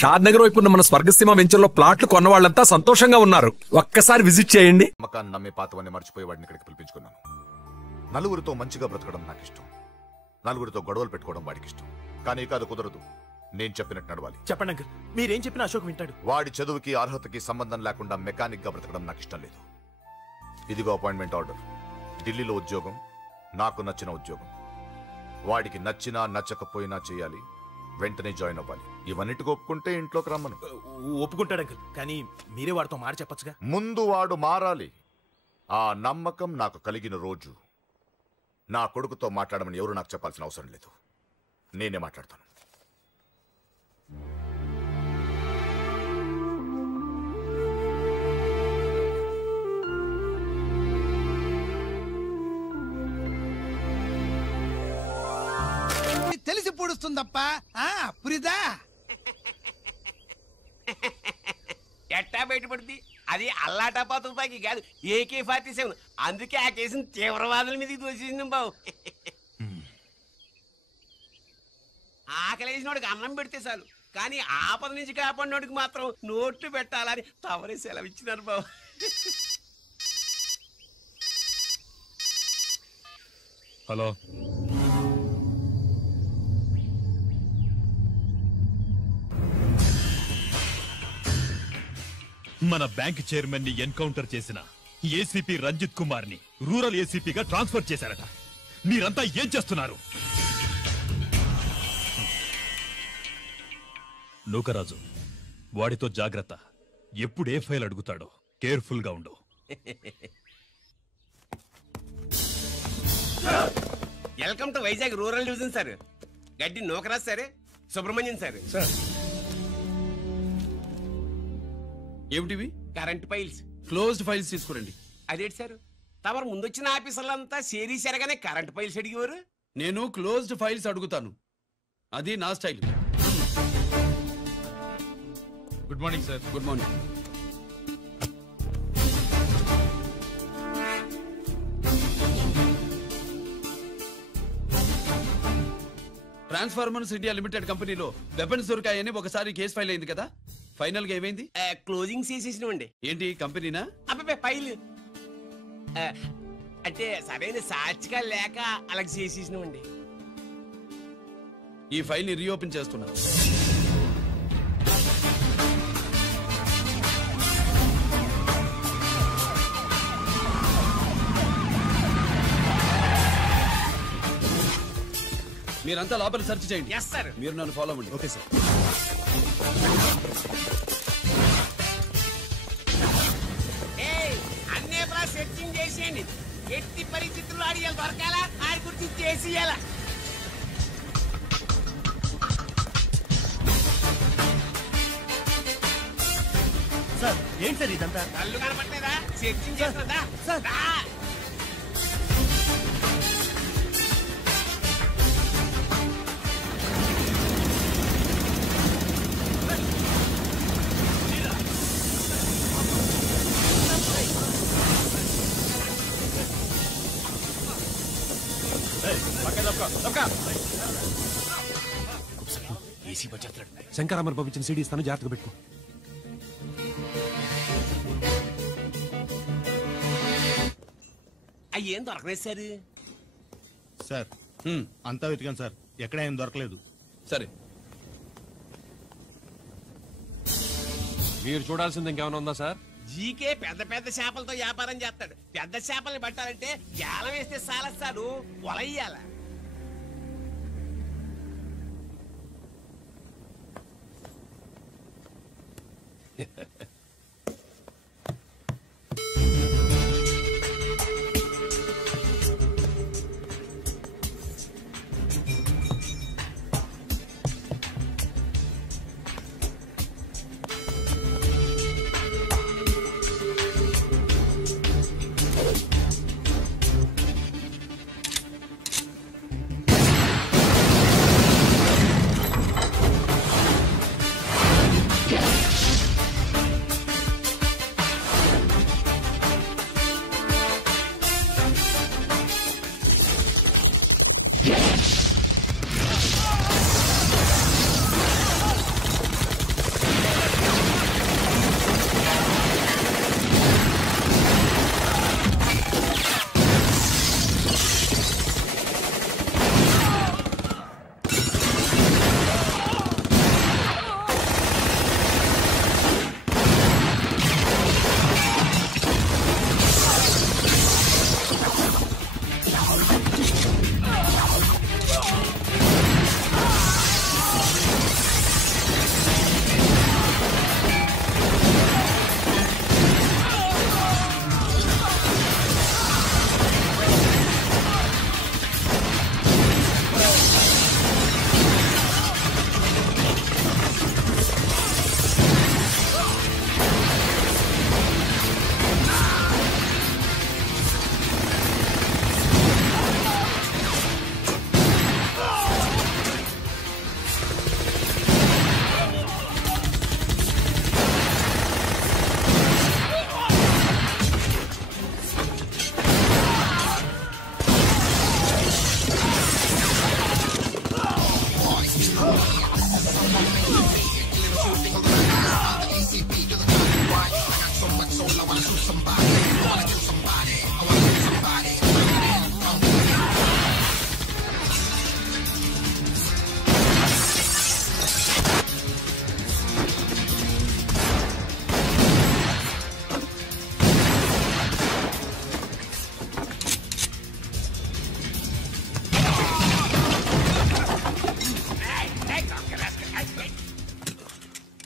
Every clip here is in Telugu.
షాద్ నగర్ వైపు ఉన్న మన స్వర్గసీమ వెంచర్ లో ప్లాట్లు కొన్న వాళ్ళంతా సంతోషంగా ఉన్నారు. ఒక్కసారి విజిట్ చేయండి. నమ్మకాన్ని నమ్మే పాతవన్నీ మర్చిపోయి వాడిని ఇక్కడికి పిలిపించుకున్నాను. నలుగురితో మంచిగా బ్రతకడం నాకు ఇష్టం, నలుగురితో గొడవలు పెట్టుకోవడం వాడికి ఇష్టం. కానీ కాదు, కుదరదు. నేను చెప్పినట్టు నడవాలి. చెప్పండి అంకుల్, మీరేం చెప్పినా అశోక్ వింటాడు. వాడి చదువుకి అర్హతకి సంబంధం లేకుండా మెకానిక్ గా బ్రతకడం నాకు ఇష్టం లేదు. ఇదిగో అపాయింట్మెంట్ ఆర్డర్. ఢిల్లీలో ఉద్యోగం, నాకు నచ్చిన ఉద్యోగం. వాడికి నచ్చినా నచ్చకపోయినా చేయాలి, వెంటనే జాయిన్ అవ్వాలి. ఇవన్నిటికి ఒప్పుకుంటే ఇంట్లోకి రమ్మను. ఒప్పుకుంటాడు అంకుల్, కానీ మీరే వాడితో మాట చెప్పచ్చుగా. ముందు వాడు మారాలి. ఆ నమ్మకం నాకు కలిగిన రోజు నా కొడుకుతో మాట్లాడమని ఎవరు నాకు చెప్పాల్సిన అవసరం లేదు, నేనే మాట్లాడతాను. తెలిసి పొడుస్తుందప్ప పురిదా ఎట్టా బయటపడుతుంది. అది అల్లాటపా తుపాకి కాదు, AK-47. అందుకే ఆ కేసుని తీవ్రవాదుల మీద దోషింది బాబు. ఆకలేసినోడికి అన్నం పెడితే చాలు, కానీ ఆపద నుంచి కాపాడినోడికి మాత్రం నోట్లు పెట్టాలని తవరే సెలవు ఇచ్చినారు బాబు. హలో, మన బ్యాంక్ చైర్మన్ ని ఎన్కౌంటర్ చేసిన ఏసీపీ రంజిత్ కుమార్ ని రూరల్ ఏసీపీగా ట్రాన్స్ఫర్ చేశారట. మీరంతా ఏం చేస్తున్నారు? నూకరాజు, వాడితో జాగ్రత్త. ఎప్పుడు ఏ ఫైల్ అడుగుతాడో కేర్ఫుల్ గా ఉండు. Welcome to Vizag rural division sir. Gaddi Nookaraj sir, Subrahmanyam sir. ఏమిటివి? Current files. క్లోజ్డ్ ఫైల్స్ తీసుకురండి. అదేంటి సార్, తమరు ముందొచ్చిన ఆఫీసర్లంతా సేరీసరగానే కరెంట్ ఫైల్స్ అడిగేవారు. నేను క్లోజ్డ్ ఫైల్స్ అడుగుతాను, అది నా style. Good morning sir. Good morning. Transformers India limited కంపెనీలో వెపన్స్ దొరికాయని ఒకసారి కేసు ఫైల్ అయింది కదా, ఫైనల్ గా ఏమైంది? క్లోజింగ్ చేసేసినవండి. ఏంటి కంపెనీనా? అబ్బాయి ఫైల్ అంటే సరైన సాక్షిగా లేక అలా చేసేసినవండి. ఈ ఫైల్ ని రీఓపెన్ చేస్తున్నా. మీరంతా లోపల సెర్చ్ చేయండి. Yes sir. మీరు నన్ను ఫాలో అవ్వండి. Okay sir. అన్నే సెర్చింగ్ చేసేయండి. ఎట్టి పరిస్థితుల్లో ఆడియాలు దొరకాలా, ఆడి గురించి చేసేయాలా. సార్ ఏంటి సార్ ఇదంతా? కళ్ళు కనపట్లేదా? సెర్చింగ్ చేస్తుందా సార్? ఏసీ బడ్జెట్ శంకరామర్ పంపించిన సీడీ ఇస్తాను, జాగ్రత్తగా పెట్టుకో. అయ్యేం దొరకలేదు సార్. సార్ అంతా వెతికాను సార్, ఎక్కడ ఏం దొరకలేదు. సరే, మీరు చూడాల్సింది ఇంకేమైనా ఉందా సార్? జీకే పెద్ద పెద్ద చేపలతో వ్యాపారం చేస్తాడు. పెద్ద చేపల్ని పట్టాలంటే జాలం వేస్తే సాలస్తాడు, వలయ్యాల.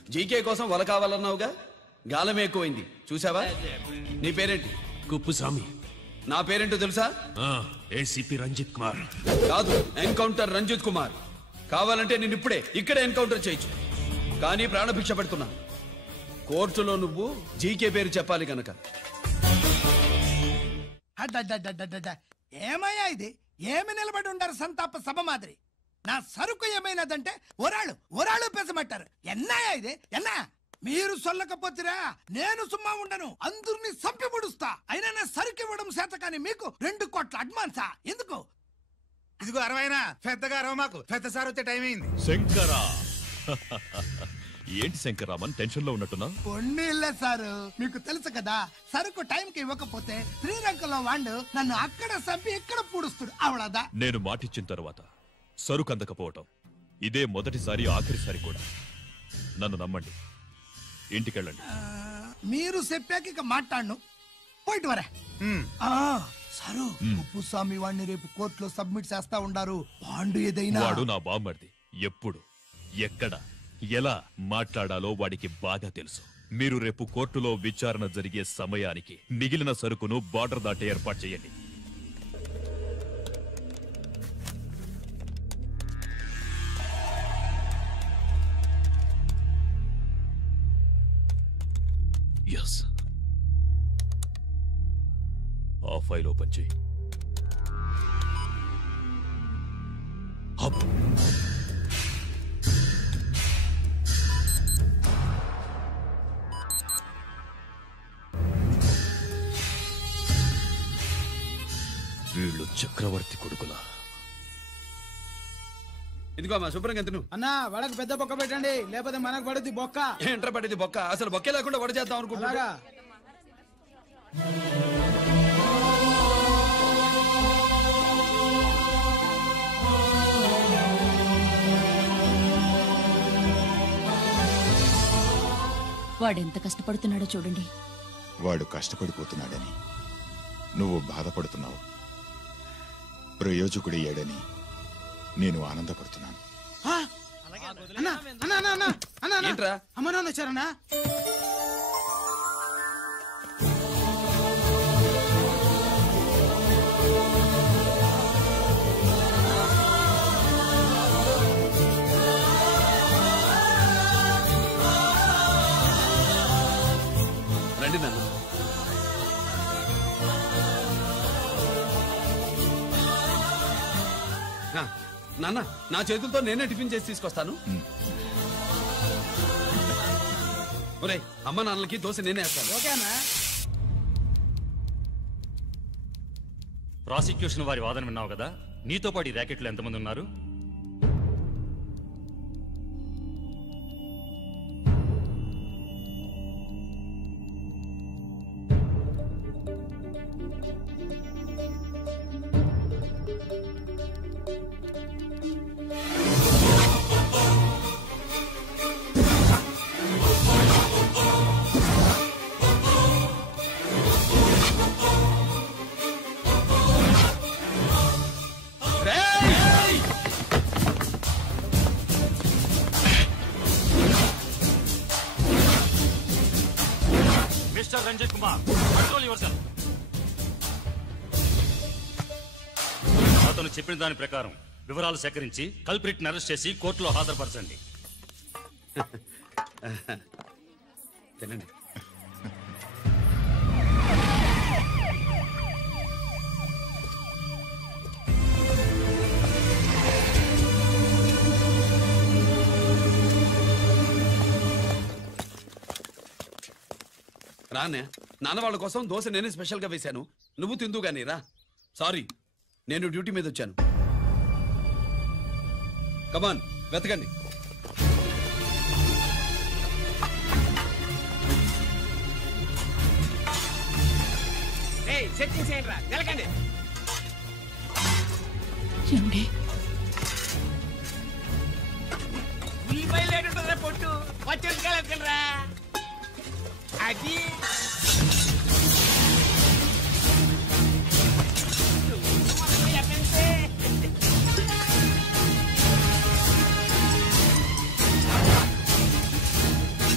జీకే కోసం వల కావాలన్నావుగా, గాలం ఎక్కువైంది చూసావా? నీ పేరేంటి? కుప్పుస్వామి. నా పేరేంటో తెలుసా? ఏసీపీ రంజిత్ కుమార్. కాదు, ఎన్కౌంటర్ రంజిత్ కుమార్. కావాలంటే నేను ఇప్పుడే ఇక్కడే ఎన్కౌంటర్ చేయొచ్చు, కానీ ప్రాణభిక్ష పెడుతున్నా. కోర్టులో నువ్వు జీకే పేరు చెప్పాలి గనక. ఏమయ్యా ఇది? ఏమి నిలబడి ఉండారు సంతాప సభ మాదిరి? నా సరుకు ఏమైనదంటే ఒరాళ్ళు పెసమట్టారు. ఎన్నాయా ఇది? ఎన్నా మీరు సొల్లకపోతురా నేను సుమ్మా ఉండను, అందరిని సంపి ముడుస్తా. అయినా నా సరుకు ఇవ్వడం చేత కానీ మీకు 2 కోట్ల అడ్వాన్సా? ఎందుకు? ఇదిగో 60 పెద్దగా అరవ మాకు, పెద్ద సార్ వచ్చే టైం అయింది. శంకరా ఏంటి శంకరామన్ టెన్షన్ లో ఉన్నట్టున్నా? కొన్నిళ్ళే సారు, మీకు తెలుసు కదా, సరుకు టైంకి ఇవ్వకపోతే శ్రీరంగంలో వాండు నన్ను అక్కడ సంపి ఇక్కడ పూడుస్తుడు. అవడదా? నేను మాటిచ్చిన తర్వాత సరుకు అందకపోవటం ఇదే మొదటిసారి, ఆఖరిసారి కూడా. నన్ను నమ్మండి, ఇంటికెళ్ళండి. మీరు చెప్పాక ఇక మాట్లాడను. పోయిట్ వరే. సారు, ఉప్పుస్వామి వాడిని రేపు కోర్టులో సబ్మిట్ చేస్తా ఉండారు. వాండు ఏదైనా వాడు నా బామ్మర్ది. ఎప్పుడు, ఎక్కడ, ఎలా మాట్లాడాలో వాడికి బాగా తెలుసు. మీరు రేపు కోర్టులో విచారణ జరిగే సమయానికి మిగిలిన సరుకును బార్డర్ దాటి ఏర్పాటు చేయండి. ఎస్, ఆ ఫైల్ ఓపెన్ చేయి. అబ్బో, వీళ్ళు చక్రవర్తి కొడుకులా. ఇదిగో మా శుభ్రంగా తిను. అన్నా వాళ్ళకి పెద్ద బొక్క పెట్టండి, లేకపోతే మనకు పడుద్ది బొక్క. ఏంట్రా పడేది బొక్క? అసలు బొక్కే లేకుండా వడ చేద్దాం అనుకుంటున్నాగా. వాడెంత కష్టపడుతున్నాడో చూడండి. వాడు కష్టపడిపోతున్నాడని నువ్వు బాధపడుతున్నావు, ప్రయోజకుడయ్యాడని నేను ఆనందపడుతున్నాను. ఏంట్రా? అమ్మ నాన్న వచ్చారన్నా? రండి నాన్న. నాన్న, నా చేతులతో నేనే టిఫిన్ చేసి తీసుకొస్తాను. ఒరే, అమ్మ నాన్నలకి దోశ నేనే వేస్తాను. ఓకేనా? ప్రాసిక్యూషన్ వారి వాదన విన్నావు కదా. నీతో పాటు ఈ ర్యాకెట్లో ఎంతమంది ఉన్నారు? Mister Ranjit Kumar, control yourself. అతను చెప్పిన దాని ప్రకారం వివరాలు సేకరించి కల్ప్రిట్ ని అరెస్ట్ చేసి కోర్టులో హాజరుపరచండి. తినండి. రానే, నాన్న వాళ్ళ కోసం దోశ నేనే స్పెషల్ గా వేశాను, నువ్వు తిందు గానీ రా. సారీ, నేను డ్యూటీ మీద వచ్చాను. కమాన్, వెతకండి. సెట్టింగ్ చేయండి రా, నిలకండి. ఉల్లిపాయలు ఏడుంటుందా పొట్టు? వచ్చేసి రా. అది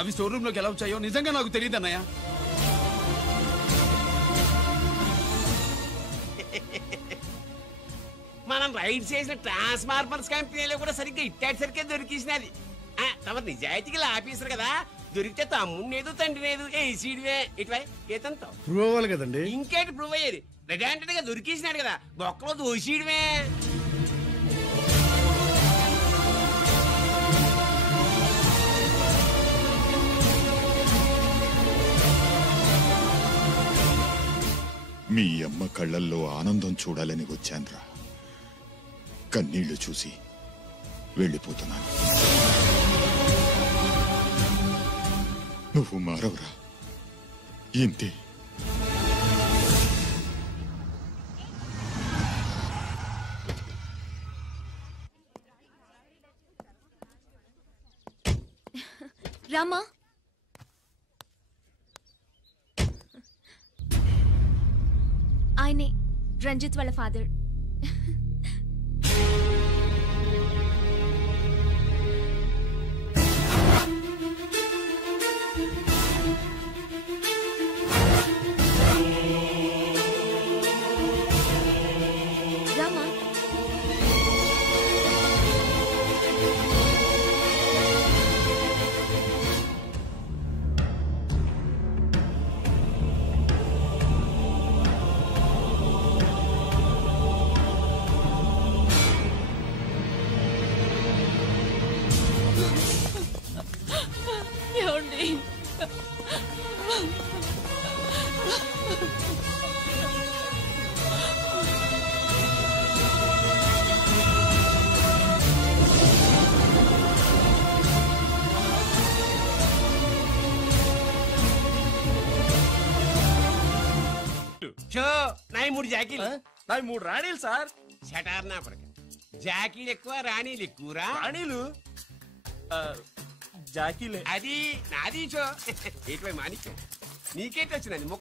అవి స్టోర్ రూమ్ లోకి ఎలా వచ్చాయో నిజంగా నాకు తెలియదు అన్నయ్య. మనం రైడ్ చేసిన ట్రాన్స్ఫార్మర్స్ కంపెనీలో కూడా సరిగ్గా ఇట్టాడు సరిగ్గా దొరికేసినది. తమ నిజాయితీగా ఆఫీసర్ కదా, దొరికితే తమ్ముడేదు తండ్రినేదు ఏసీడివే ఇటువై ఏతంతో ప్రూవ్ అవ్వాలి కదండి. ఇంకేటి ప్రూవ్ అయ్యేది? రెడ్ హ్యాండెడ్ గా దొరికేసినాడు కదా, బొక్కలో దోషీడమే. మీ అమ్మ కళ్ళల్లో ఆనందం చూడాలని వచ్చాన్రా. కన్నీళ్లు చూసి వెళ్ళిపోతున్నాను. నువ్వు మారవురా, ఇంతే. రామా, ఆయనే రంజిత్ వాళ్ళ ఫాదర్. రామా, ఏమండి? షో నాయి 3 జాకీలు, నాయి 3 రాణీలు సార్. షటార్ నా కొడక. జాకీలు ఎక్కువ రాణీలు ఎక్కువరా? రాణీలు జాకీలే. అది నాది షో. ఏటివై మాణిక్యం, నీకేటి వచ్చినది?